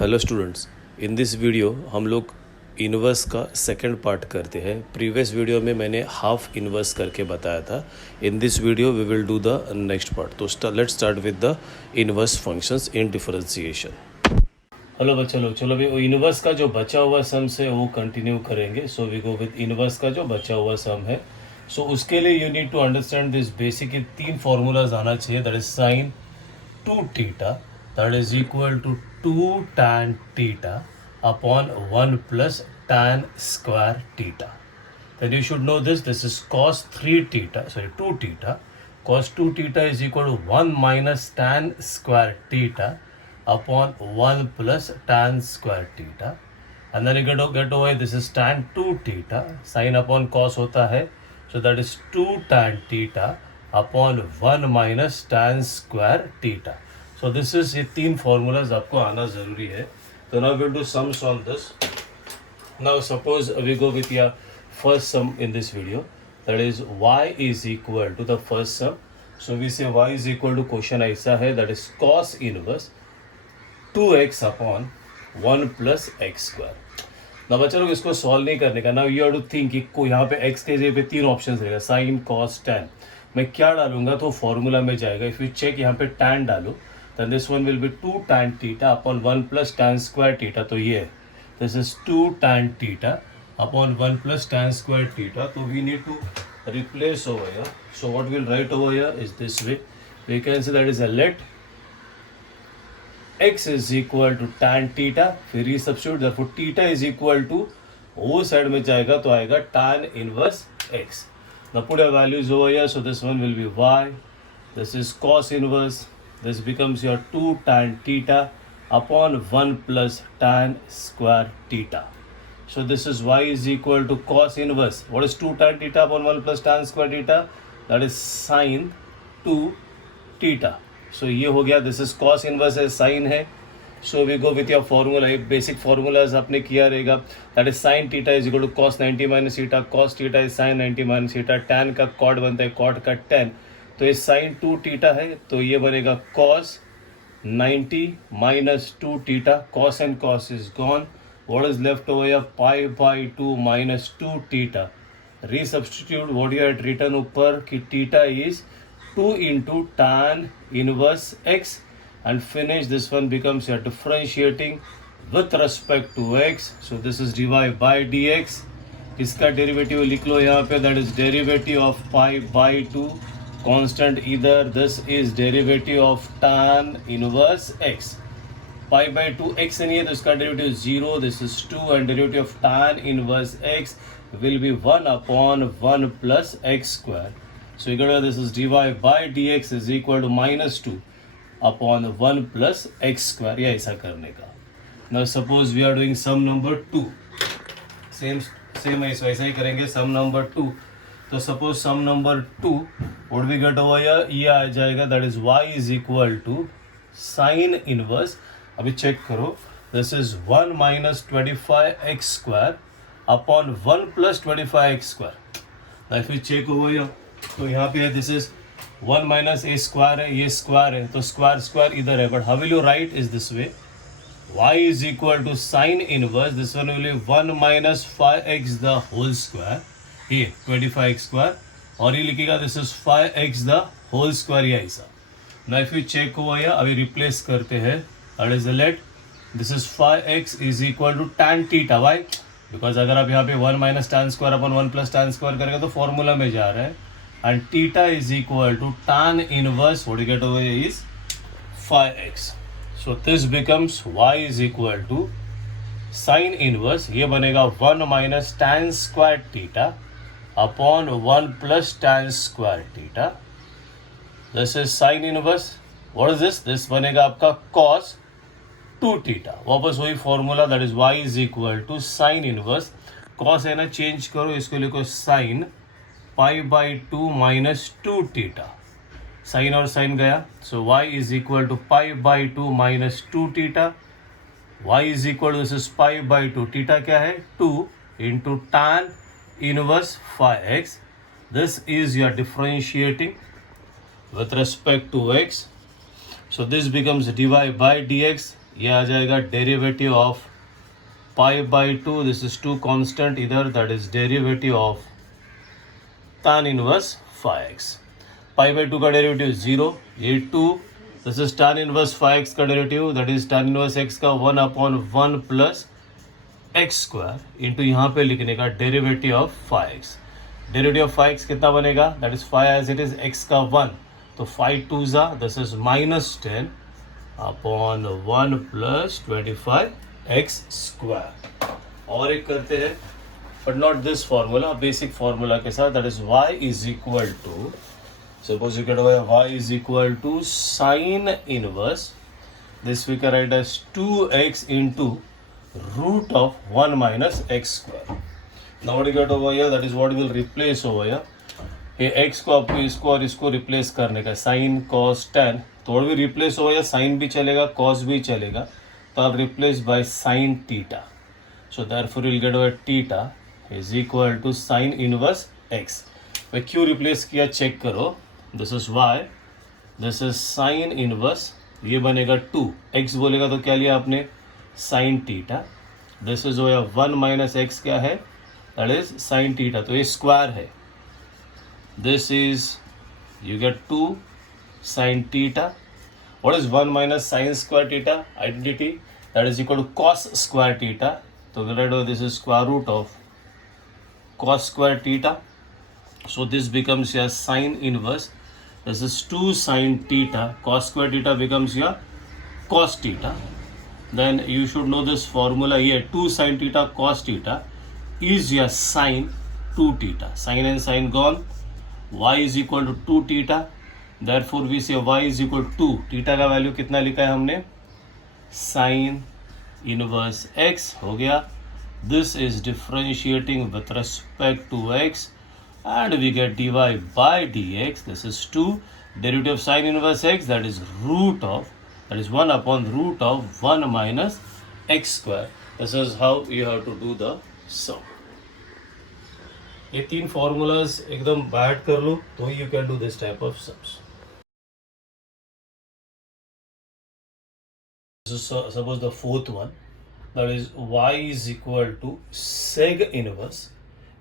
Hello students, in this video हम लोग inverse का सेकंड पार्ट करते हैं। प्रीवियस वीडियो में मैंने हाफ इन्वर्स करके बताया था। In this video we will do the next part. तो let's start with the inverse functions in differentiation. Hello बच्चों लोग, चलो अभी इन्वर्स का जो बचा हुआ सम है वो कंटिन्यू करेंगे। So we go with inverse का जो बचा हुआ सम है। सो उसके लिए you need to understand this basic 3 formulas आना चाहिए। That is sine 2 theta, that is equal to 2 tan theta upon 1 plus tan square theta. Then you should know this is cos 2 theta. Cos 2 theta is equal to 1 minus tan square theta upon 1 plus tan square theta. And then you get over, this is tan 2 theta, sin upon cos hota hai. So that is 2 tan theta upon 1 minus tan square theta. So this is ये 3 formulas आपको आना ज़रूरी है. तो now will do sums on this. Now suppose we go with your first sum in this video, that is y is equal to the first sum. So we say y is equal to, question ऐसा है, that is cos inverse 2x upon 1 plus x square. ना बच्चा लोग इसको solve नहीं करने का. Now you have to think कि को यहाँ पे x के जगह पे 3 ऑप्शन रहेगा, साइन कॉस टैन. मैं क्या डालूंगा तो फॉर्मूला में जाएगा. इफ़ यू चेक यहाँ पे tan डालो, then this one will be 2 tan theta upon 1 plus tan square theta. तो ये this is 2 tan theta upon 1 plus tan square theta. तो we need to replace over here. So what will write over here is this way. We can say that is a let x is equal to tan theta, फिर resubstitute, therefore theta is equal to, वो side में जाएगा तो आएगा tan inverse x. Now put your values over here. So this one will be y. This is cos inverse. This becomes your 2 tan theta upon 1 plus tan square theta. So this is y is equal to cos inverse. What is 2 tan theta upon 1 plus tan square theta? That is sin 2 theta. So ये हो गया. This is cos inverse है, sin है. So we go with your formula. Basic formulas आपने किया रहेगा. That is sin theta is equal to cos 90 minus theta. Cos theta is sin 90 minus theta. Tan का cot बनता है, cot का tan. तो ये sin 2 theta है, तो ये बनेगा cos 90 minus 2 theta. Cos and cos is gone. What is left over here? Pi by 2 minus 2 theta. Resubstitute what you had written ऊपर कि theta is 2 into tan inverse x. And finish, this one becomes your differentiating with respect to x. So this is dy by dx. इसका derivative लिख लो यहाँ पे, that is derivative of pi by 2 constant. Either this is derivative of tan inverse x. Pi by 2 x नहीं है तो इसका derivative 0. This is 2 and derivative of tan inverse x will be 1 upon 1 plus x square. So you got this is dy by dx is equal to minus 2 upon 1 plus x square. या ऐसा करने का. Now suppose we are doing sum number 2. Same ऐसा ही करेंगे. Sum number 2. तो suppose sum number 2 what we get over here, ये आ जाएगा, that is y is equal to sine inverse. अभी चेक करो, this is 1 minus 25x square upon 1 plus 25x square. If you check over here, तो यहाँ पे this is 1 minus a square है, ये स्क्वायर है, तो स्क्वायर स्क्वायर इधर है. But how will you write is this way, y is equal to sine inverse, this one will be 1 minus 5x the whole square, ये 25x square, और ये लिखेगा this is 5x the whole square. ये ऐसा. Now if you check over here, अभी replace करते हैं. That is let this is 5x is equal to tan theta. Why? Because अगर आप यहाँ पे 1 minus tan square upon 1 plus tan square करेंगे तो फॉर्मूला में जा रहा है. And theta is equal to tan inverse, what you get over here is 5x. So this becomes y is equal to sin inverse, ये बनेगा 1 minus tan square theta upon 1 plus tan square theta. This is sin inverse. What is this? This बनेगा आपका cos 2 theta. वापस वही formula, that is y is equal to sin inverse. cos है ना, change करो, इसको लिखो sin pi by 2 minus 2 theta. Sine और साइन गया. So y is equal to pi by 2 minus 2 theta. y is equal to this is pi by 2. Theta क्या है? 2 into tan inverse 5x. This is your differentiating with respect to x. So this becomes dy by dx ये आ जाएगा derivative of pi by two, this is 2 constant इधर, that is derivative of tan inverse 5x. Pi by to का derivative 0, ये 2, this is tan inverse 5x का derivative, that is tan inverse x का 1/1 plus x square into यहाँ पे लिखने का derivative of 5x. Derivative of 5x कितना बनेगा, that is 5 as it is, x का 1, तो 5 2 जा, this is -10 upon 1 plus 25 x square. और एक करते हैं but not this formula, basic formula के साथ, that is y is equal to, suppose you get y is equal to sine inverse, this we can write as 2x into root of 1 minus x square. Now what you get over here, that is what will replace over here. ये x को आपको इसको और इसको replace करने का, sine cos tan, तो भी रिप्लेस हो या साइन भी चलेगा कॉस भी चलेगा, तो आप replace by sine theta. So therefore will get over theta is equal to sine inverse x. मैं क्यों रिप्लेस किया चेक करो, this is y, this is sine inverse, ये बनेगा 2, x बोलेगा तो क्या लिया आपने sine theta, this is 1 minus x क्या है, दैट इज साइन टीटा, तो ये स्क्वायर है, this is you get 2 sine theta. What is 1 minus sine square theta, identity, that is equal to cos square theta, तो this is square root of cos square theta. So this becomes your sine inverse, this is 2 sine theta, cos square theta becomes your cos theta. Then you should know this formula here, 2 sin theta cos theta is your sin 2 theta. Sin and sin gone, y is equal to 2 theta. Therefore we say y is equal to 2. theta का value कितना लिखा है हमने, sin inverse x हो गया. This is differentiating with respect to x and we get dy by dx. This is 2. Derivative of sin inverse x, that is root of, that is 1 upon root of 1 minus x square. This is how you have to do the sum. ये तीन formulas एकदम बैठ कर लो तो you can do this type of sums. So suppose the fourth one, that is y is equal to seg inverse,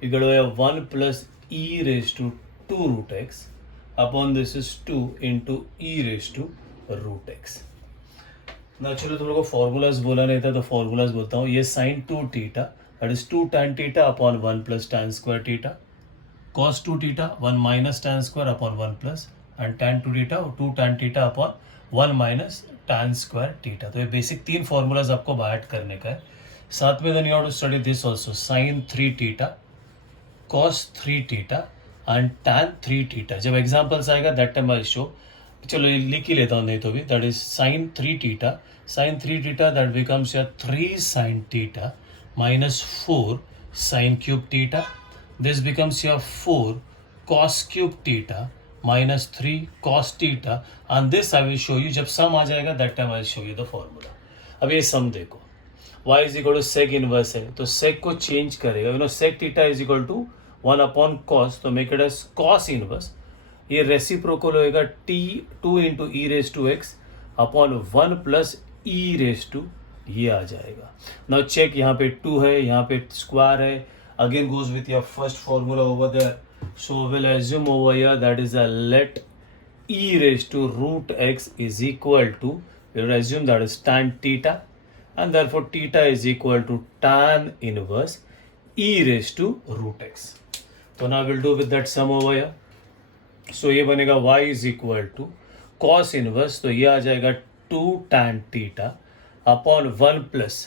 you get over 1 plus e raised to 2 root x upon this is 2 into e raised to root x. ना चलो तुम लोग को formulas बोला नहीं था तो formulas बोलता हूँ. ये sine 2 theta, that is 2 tan theta upon 1 plus tan square theta, cos 2 theta 1 minus tan square upon 1 plus, and tan 2 theta 2 tan theta upon 1 minus tan square theta. तो ये बेसिक तीन फॉर्मूलाज आपको बाहर करने का है. साथ में then you have to study this also, sine 3 theta, cos 3 theta and tan 3 theta. जब एग्जाम्पल्स आएगा दैट टाइम आई शो. चलो ये लिख ही लेता हूँ नहीं तो भी, that is sine 3 theta, sine 3 theta that becomes your 3 sine theta minus 4 sine cube theta. This becomes your 4 cos cube theta minus 3 cos theta, and this I will show you जब सम आ जाएगा that time I will show you the formula. अब ये sum देखो, y is equal to sec inverse है तो sec को change करेगा, you know sec theta is equal to 1 upon cos, तो make it as cos inverse. ये reciprocal होएगा t2 into E raise to X upon 1 plus E raise to, ये आ जाएगा. नाउ चेक, यहाँ पे 2 है, यहाँ पे स्क्वायर है, again goes with your first formula over there. So will assume over here that is a let E raise to root X is equal to, will assume that is tan theta and therefore theta is equal to tan inverse E raise to root X. तो now will do with that sum over here. सो ये बनेगा y is equal to cos inverse, तो ये आ जाएगा 2 tan theta upon 1 plus,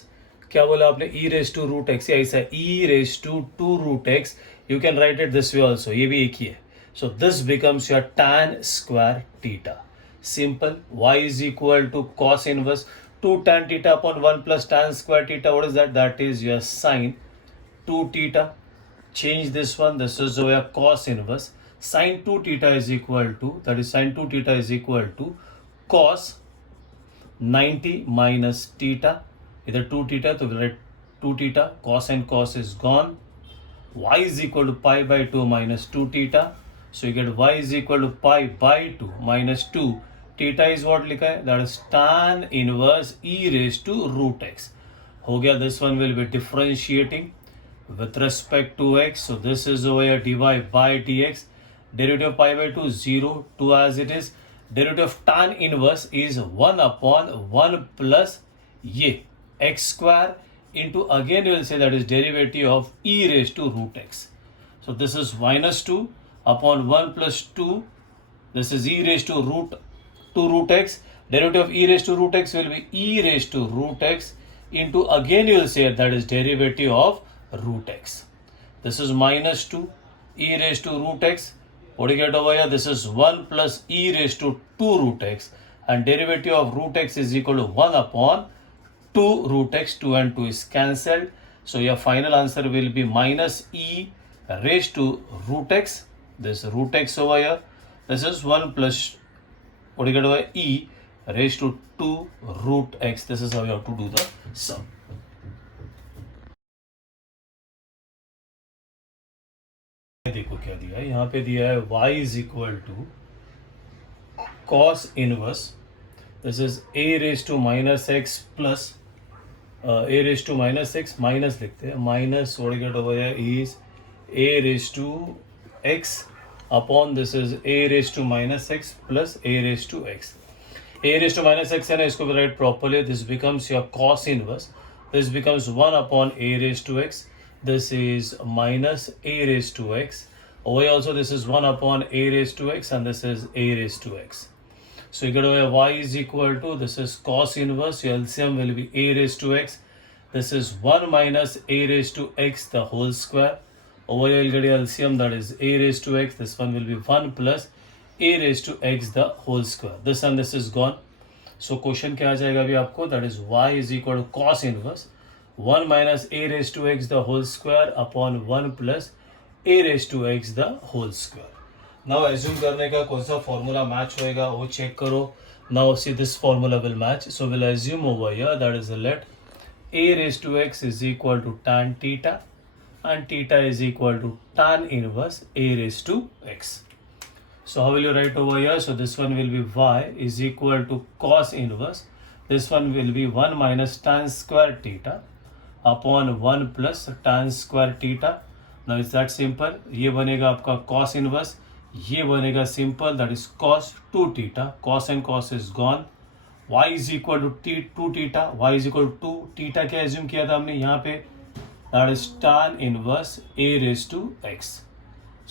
क्या बोला आपने, e raise to root x, ऐसा e raise to 2 root x, you can write it this way also, ये भी एक ही है. So this becomes your tan square theta. Simple, y is equal to cos inverse 2 tan theta upon 1 plus tan square theta. What is that, that is your sine 2 theta. Change this one, this is your cos inverse. Sin 2 theta is equal to, that is sin 2 theta is equal to cos 90 minus theta, इधर 2 theta तो write 2 theta, cos and cos is gone. Y is equal to pi by 2 minus 2 theta, so you get y is equal to pi by 2 minus 2 theta is what लिखा है, that is tan inverse e raise to root x. हो गया. This one will be differentiating with respect to x, so this is over here dy by dx, derivative of pi by 2 0, 2 as it is, derivative of tan inverse is 1 upon 1 plus ye x square into, again we will say that is derivative of e raised to root x. So this is minus 2 upon 1 plus 2, this is e raised to root x, derivative of e raised to root x will be e raised to root x into, again you will say that is derivative of root x. This is minus 2 e raised to root x. What do you get over here? This is 1 plus e raised to 2 root x, and derivative of root x is equal to 1 upon 2 root x. 2 and 2 is cancelled. So your final answer will be minus e raised to root x. This root x over here. This is 1 plus, what do you get over here? E raised to 2 root x. This is how you have to do the sum. देखो क्या दिया है, यहाँ पे दिया है y is equal to cos inverse, this is a raise to minus x plus a raise to minus x, minus लिखते हैं, minus what get over here is a raise to x upon this is a raise to minus x plus a raise to x. a raise to minus x है ना, इसको write properly, this becomes your cos inverse, this becomes 1 upon a raise to x. This is minus a raised to x. Over here also this is 1 upon a raised to x, and this is a raised to x. So you get over here y is equal to, this is cos inverse, your LCM will be a raised to x. This is 1 minus a raised to x the whole square. Over here you'll get your LCM, that is a raised to x. This one will be 1 plus a raised to x the whole square. This and this is gone. So question क्या आ जाएगा अभी आपको, that is y is equal to cos inverse 1 minus a raised to x the whole square upon 1 plus a raised to x the whole square. Now assume करने का कौन सा formula match होएगा वो check करो. Now see this formula will match. So we'll assume over here that is let a raised to x is equal to tan theta and theta is equal to tan inverse a raised to x. So how will you write over here? So this one will be y is equal to cos inverse. This one will be 1 minus tan square theta upon 1 plus tan square theta. Now is that simple. ये बनेगा आपका cos इनवर्स, ये बनेगा simple, that is cos 2 theta. cos and cos is gone. y is equal to 2 theta, y is equal to 2 theta. क्या assume किया था हमने यहाँ पे, that is tan inverse a raise to x.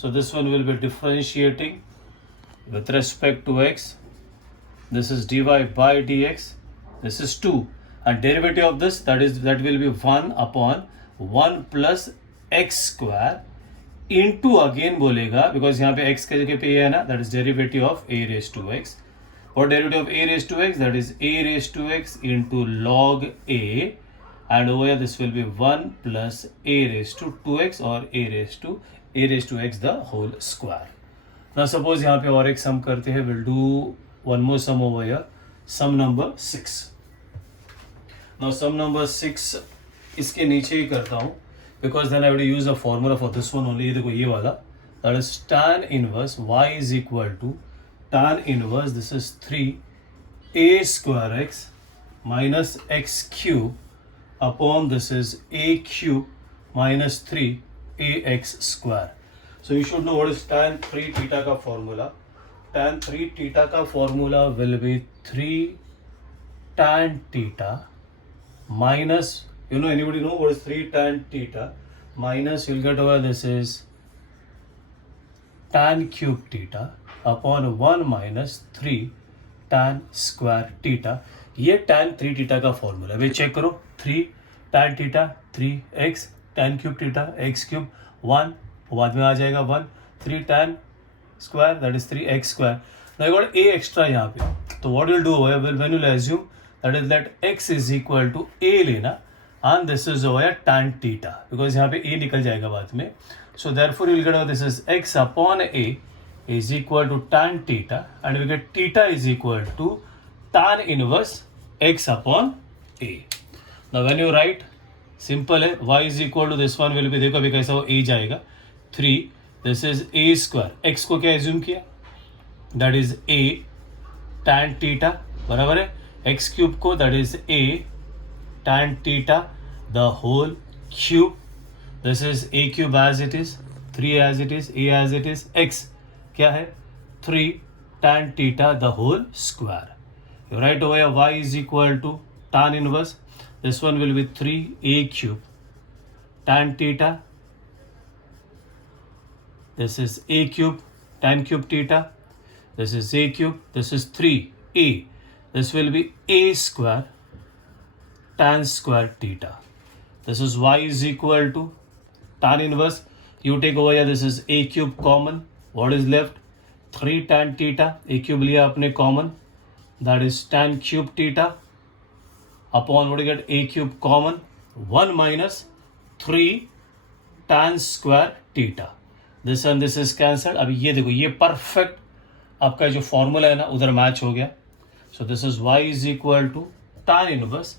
So this one will be differentiating with respect to x. This is dy by dx. This is 2. And derivative of this, that will be 1 upon 1 plus x square into, again बोलेगा because यहाँ पे x के जगह पे ये है ना, that is derivative of a raised to x. What derivative of a raised to x? That is a raised to x into log a, and over here this will be 1 plus a raised to 2x or a raised to x the whole square. Now suppose यहाँ पे और एक sum करते हैं. We'll do one more sum over here. Sum number 6. Now sum number 6 इसके नीचे ही करता हूँ because then I will use a formula for this one only. ये देखो ये वाला, that is tan inverse y is equal to tan inverse, this is 3 a square x minus x cube upon this is a cube minus 3 ax square. So you should know what is tan 3 theta का formula. Tan 3 theta का formula will be 3 tan theta minus, you know, anybody know what is 3 tan theta minus, you'll get over this is tan cube theta upon 1 minus 3 tan square theta. ये tan 3 theta का formula है. वे check करो, 3 tan theta 3x, tan cube theta x cube 1, बाद में आ जाएगा 1, 3 tan square that is 3x square. Now you got a extra यहाँ पे, तो what you'll do when you'll assume that is that x is equal to a लेना, and this is over here tan theta because यहाँ पे a निकल जाएगा बाद में. So therefore you will get this is x upon a is equal to tan theta, and we get theta is equal to tan inverse x upon a. Now when you write, simple है, y is equal to this one will be, देखो अभी कैसा हो, a जाएगा 3, this is a square. x को क्या assume किया, that is a tan theta बराबर है एक्स क्यूब को that is a tan theta the whole cube. This is a cube as it is, 3 as it is, a as it is, x क्या है 3 tan theta the whole square. You write over here y is equal to tan inverse. This one will be 3a cube tan theta. This is a cube tan cube theta. This is a cube. This is 3a. This will be a square tan square theta. This is y is equal to tan inverse. You take over here, this is a cube common. What is left? 3 tan theta. A cube लिया आपने common. That is tan cube theta upon what you get a cube common. 1 minus 3 tan square theta. This and this is cancelled. अभी ये देखो ये perfect आपका जो formula है ना उधर मैच हो गया. So this is y is equal to tan inverse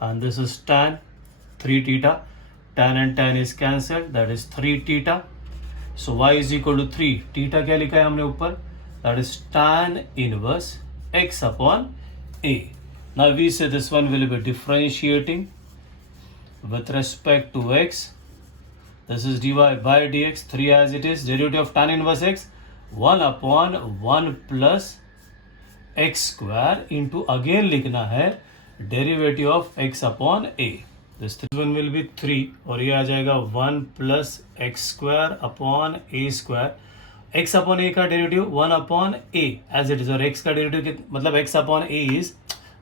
and this is tan 3 theta. Tan and tan is cancelled. That is 3 theta. So y is equal to 3. Theta क्या लिखा है हमने ऊपर? That is tan inverse x upon a. Now we say this one will be differentiating with respect to x. This is dy by dx. 3 as it is. Derivative of tan inverse x 1 upon 1 plus x square into again लिखना है derivative of x upon a. This one will be 3 और ये आ जाएगा 1 plus x square upon a square. x upon a का derivative 1 upon a as it is और x का derivative मतलब x upon a is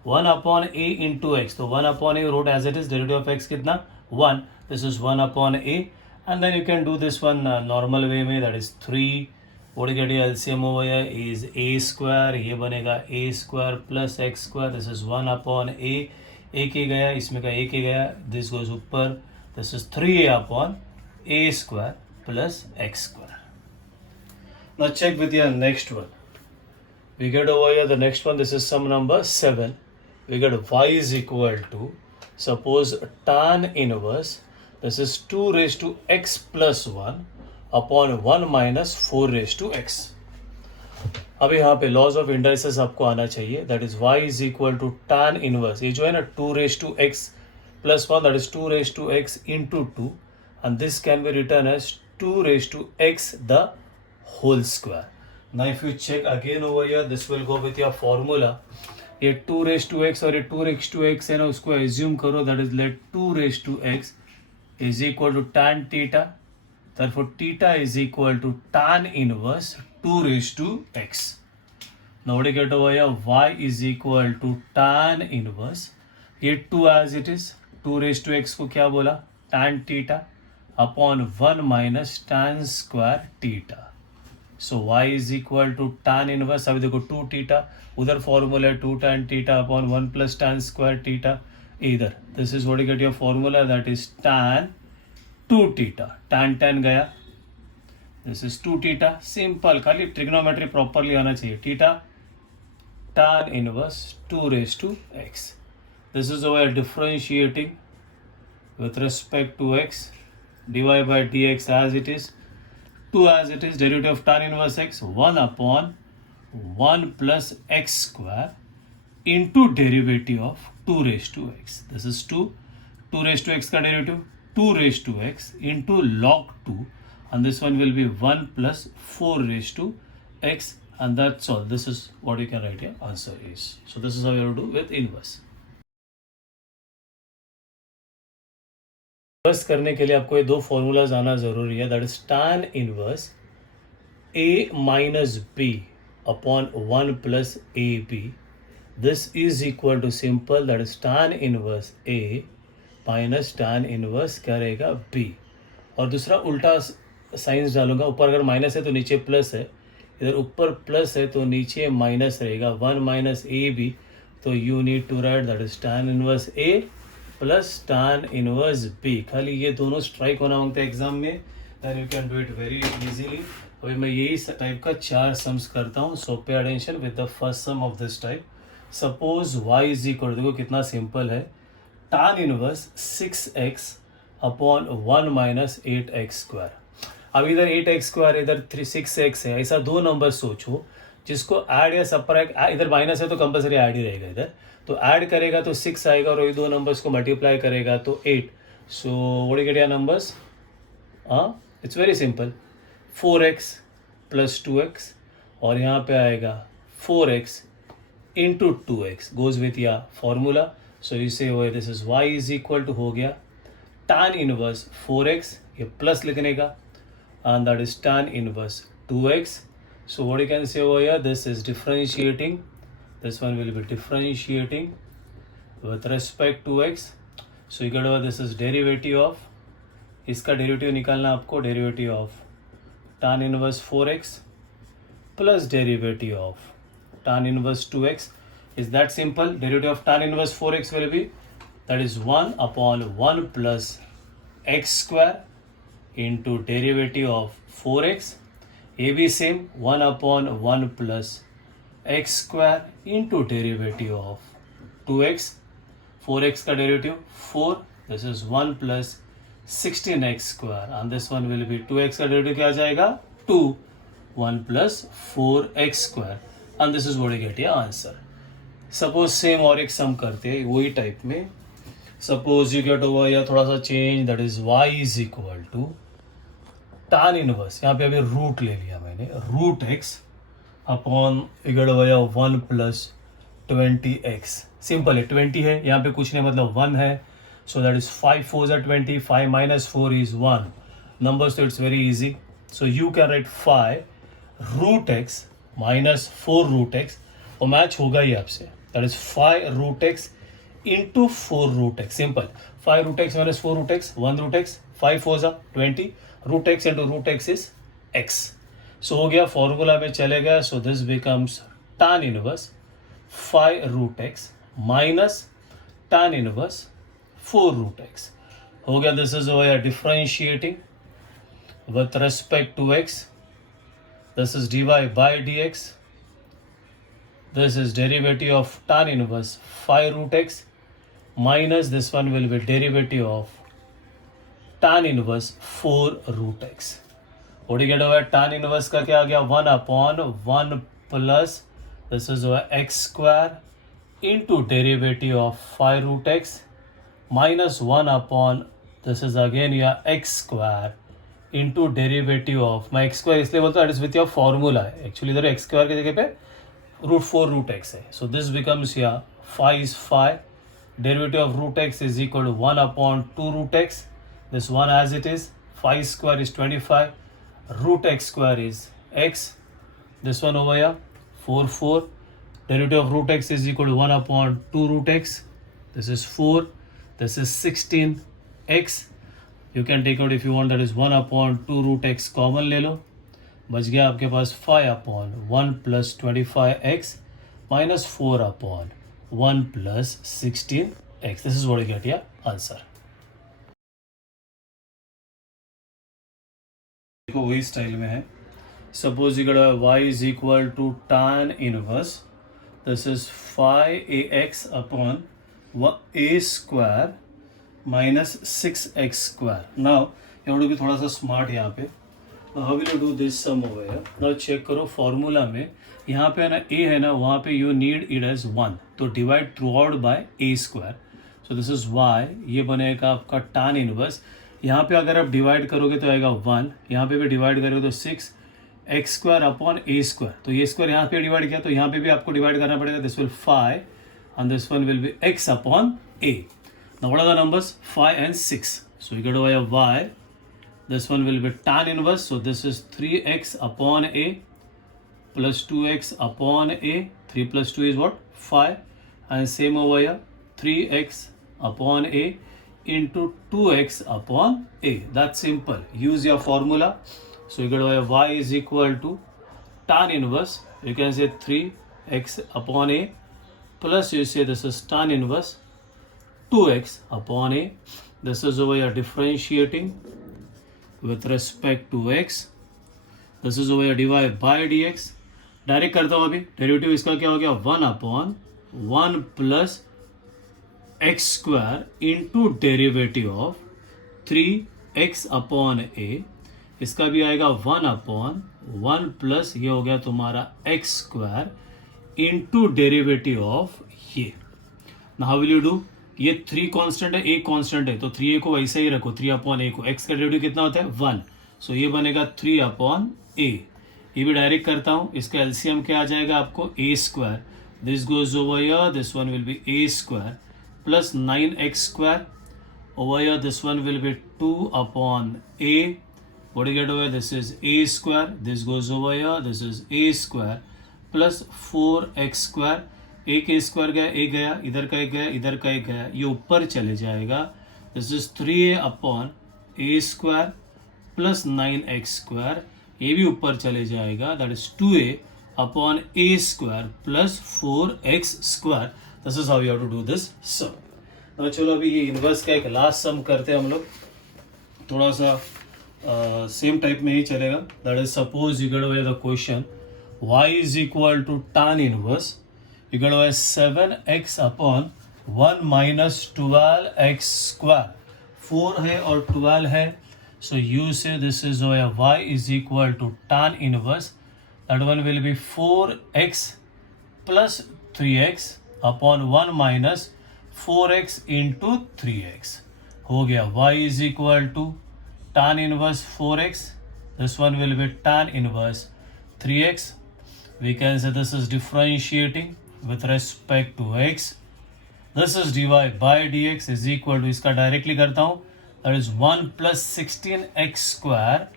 1 upon a into x. तो 1 upon a wrote as it is derivative of x कितना 1. This is 1 upon a and then you can do this one normal way में, that is 3. what you get here LCM over here is a square. ये बनेगा a square plus x square. This is 1 upon a. एक ही गया इसमें का एक ही गया. This goes ऊपर. This is 3a upon a square plus x square. Now check with your next one. We get over here the next one. This is sum number 7. We get y is equal to, suppose tan inverse, this is 2 raised to x plus 1 upon 1 minus 4 raised to x. अब यहाँ पे laws of indices आपको आना चाहिए. That is y is equal to tan inverse. ये जो है ना 2 raise to x plus 1 that is 2 raise to x into 2 and this can be written as 2 raise to x the whole square. Now if you check again over here this will go with your formula. ये 2 raise to x और ये 2 raise to x है ना उसको assume करो. That is let 2 raise to x is equal to tan theta. Therefore theta is equal to tan inverse 2 raised to x. Now what do you get over here? Y is equal to tan inverse. ये 2 as it is. 2 raised to x को क्या बोला? tan theta upon 1 minus tan square theta. So y is equal to tan inverse. अभी देखो 2 theta. उधर formula 2 tan theta upon 1 plus tan square theta. Either. This is what you get your formula, that is tan 2 theta. tan गया. This is 2 theta. Simple खाली trigonometry properly आना चाहिए. Theta tan inverse 2 raised to x. This is over differentiating with respect to x. dy by dx as it is. 2 as it is. Derivative of tan inverse x 1 upon 1 plus x square into derivative of 2 raised to x. This is 2 raised to x का derivative 2 raised to x into log 2 and this one will be 1 plus 4 raised to x and that's all. This is what you can write here answer is. So this is how you have to do with inverse. Inverse करने के लिए आपको ये दो formulas आना ज़रूरी है. That is tan inverse a minus b upon 1 plus ab. This is equal to simple, that is tan inverse a minus tan inverse क्या रहेगा b. और दूसरा उल्टा साइंस डालूंगा. ऊपर अगर माइनस है तो नीचे प्लस है. इधर ऊपर प्लस है तो नीचे माइनस रहेगा. 1 माइनस ए बी. तो you need to write that is tan inverse a plus tan inverse b. खाली ये दोनों स्ट्राइक होना मांगता है एग्जाम में. Then you can do it very easily. अभी मैं यही टाइप का 4 सम्स करता हूँ. So pay attention with the first sum of this type. Suppose y is equal, देखो कितना सिंपल है. tan inverse 6x upon 1 minus 8x square. अब इधर 8x स्क्वायर इधर 6x है. ऐसा दो नंबर सोचो जिसको ऐड या सब्ट्रैक्ट, इधर माइनस है तो कंपलसरी ऐड ही रहेगा इधर, तो ऐड करेगा तो 6 आएगा और ये दो नंबर्स को मल्टीप्लाई करेगा तो 8. सो व्हाट यू गेट या numbers? It's very simple, 4x plus 2x और यहाँ पे आएगा 4x into 2x goes with या फॉर्मूला. सो इसे हो this is y is equal to हो गया tan इनवर्स 4x, ये प्लस लिखने का, and that is tan inverse 2x. So what you can say over here, this is differentiating, this one will be differentiating with respect to x. So you get over this is derivative of, इसका derivative निकालना आपको, derivative of tan inverse 4x plus derivative of tan inverse 2x. Is that simple? Derivative of tan inverse 4x will be, that is 1 upon 1 plus x square into derivative of 4x. ये भी same 1 upon 1 plus x square into derivative of 2x. 4x का derivative 4, this is 1 plus 16x square and this one will be 2x का derivative क्या आ जाएगा 2, 1 plus 4x square and this is what you get your answer. Suppose same और एक सम करते हैं वही टाइप में. सपोज यू गेट ओवर या थोड़ा सा change, that is y is equal to tan inverse, यहाँ पे अभी रूट ले लिया मैंने, रूट x अपॉन इगड़ वया 1 प्लस 20x. सिंपल है, 20 है यहाँ पे, कुछ नहीं मतलब 1 है. सो दैट इज 5 4 ज़ा 20, 5 माइनस 4 इज 1. नंबर्स तो it's very easy. So you can write 5 root x minus 4 root x, और मैच होगा ही आपसे. That is 5 root x into 4 root x. Simple, 5 root x minus 4 root x, 1 root x, 5 4 ज़ा 20, root x into root x is x. So हो गया, formula में चले गया. So this becomes tan inverse 5 root x minus tan inverse 4 root x. हो गया, this is over differentiating with respect to x. This is dy by dx. This is derivative of tan inverse 5 root x minus this one will be derivative of tan inverse 4 root x. What do you get over tan inverse का क्या आ गया 1 upon 1 plus this is over x square into derivative of 5 root x minus 1 upon this is again your x square into derivative of, मैं x square इसलिए बोलता हूँ that is with your formula. Actually इधर x square की जगह पे root 4 root x है. So this becomes here 5 is 5, derivative of root x is equal to 1 upon 2 root x, this one as it is, 5 square is 25, root x square is x, this one over here 4 4, derivative of root x is equal to 1 upon 2 root x, this is 4, this is 16x. You can take out if you want, that is 1 upon 2 root x common ले लो, बच गया आपके पास 5 upon 1 plus 25x minus 4 upon 1 plus 16x. This is what you get your answer. देखो वही style में है. Suppose you get y is equal to tan inverse, this is 5ax upon a square minus 6x square. Now you have to be थोड़ा सा smart यहाँ पे. How will you do this sum over here? Now check करो formula में, यहाँ पे है ना a है ना, वहाँ पे you need it as 1, तो divide through out by a square. So this is y, ये बनेगा आपका tan इनवर्स. यहाँ पे अगर आप डिवाइड करोगे तो आएगा 1, यहाँ पे भी डिवाइड करोगे तो 6 x square upon a square. तो ये स्क्वायर यहाँ पे डिवाइड किया तो यहाँ पे भी आपको डिवाइड करना पड़ेगा. This will 5 and this one will be x upon a. Now what are the numbers? 5 and 6. So you get over here y. This one will be tan inverse, so this is 3x upon a plus 2x upon a. 3 plus 2 is what? 5. And same over here, 3x upon a into 2x upon a. That's simple. Use your formula. So you get over here y is equal to tan inverse. You can say 3x upon a plus you say this is tan inverse 2x upon a. This is over here differentiating with respect to x. This is over here dy by dx. Direct करता हूँ अभी. Derivative इसका क्या हो गया 1 upon 1 plus x square into derivative of 3x upon a इसका भी आएगा 1/1 प्लस ये हो गया तुम्हारा x square into derivative of ये. नाउ विल यू डू, ये 3 कांस्टेंट है, एक कांस्टेंट है, तो 3a को वैसे ही रखो, 3/a को. x का डेरिवेटिव कितना होता है 1, सो ये बनेगा 3/a. ये भी डायरेक्ट करता हूँ, इसका एलसीएम क्या आ जाएगा आपको a square, this goes over here, this one will B a square plus 9x square over here, this one will be 2/a. What do you get over here? This is a square, this goes over here, this is a square plus 4x square. एक a square गया, एक गया, इधर का एक गया, इधर का एक गया, ये ऊपर चले जाएगा. This is 3a/a square plus 9x square. ये भी ऊपर चले जाएगा, that is 2a/a square plus 4x square. This is how you have to do this sum. तो चलो अभी ये इन्वर्स का एक लास्ट सम करते हैं हम लोग, थोड़ा सा सेम टाइप में ही चलेगा. That is suppose you get away the question y is equal to tan inverse, you get away 7x/1 minus 12x square. 4 है और 12 है, so you say this is y is equal to tan inverse, that one will be 4x plus 3x/1 minus 4x into 3x. हो गया y is equal to tan inverse 4x, this one will be tan inverse 3x. We can से this is differentiating with respect to x. This is dy by dx is equal to, इसका directly करता हूँ, that is 1 plus 16x square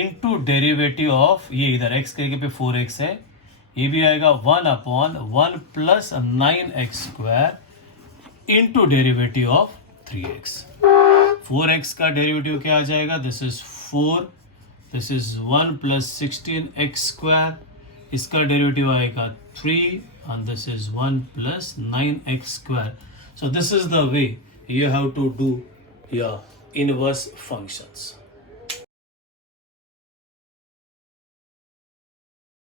into derivative of ये इधर x करके पे 4x है, ये भी आएगा 1/1 plus 9x square into derivative of 3x. 4x का डेरिवेटिव क्या आ जाएगा, this is 4, this is 1 plus 16x square, इसका डेरिवेटिव आएगा 3 and this is 1 plus 9x square. So this is the way you have to do your inverse functions.